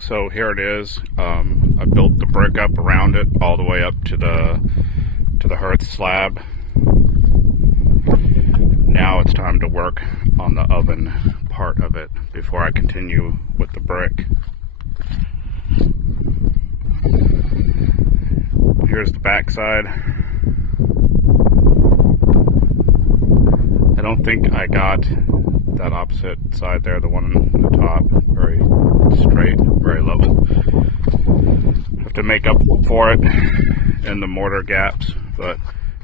So here it is. I built the brick up around it all the way up to the hearth slab. Now it's time to work on the oven part of it before I continue with the brick. Here's the back side. I don't think I got that opposite side there, the one on the top, very straight, very level. Have to make up for it in the mortar gaps, but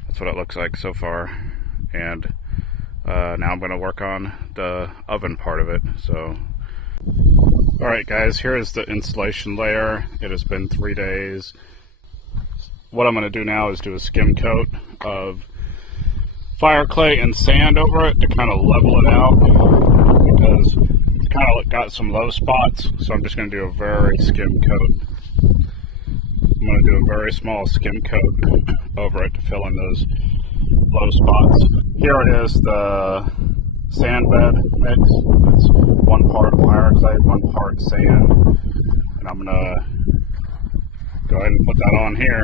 that's what it looks like so far. And now I'm going to work on the oven part of it. So, alright guys, here is the insulation layer. It has been 3 days. What I'm going to do now is do a skim coat of fire clay and sand over it to kind of level it out, because it's kind of got some low spots. So I'm just going to do a very skim coat. I'm going to do a very small skim coat over it to fill in those low spots. Here it is, the sand bed mix. It's 1 part fire clay, 1 part sand, and I'm going to go ahead and put that on here.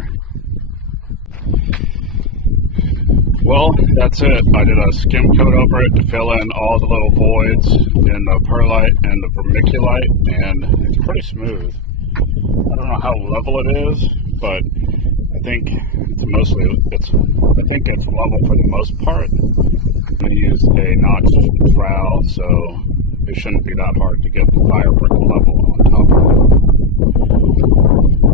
Well, that's it. I did a skim coat over it to fill in all the little voids in the perlite and the vermiculite, and it's pretty smooth. I don't know how level it is, but I think it's level for the most part. I'm going to use a notched trowel, so it shouldn't be that hard to get the fire brick level on top of it.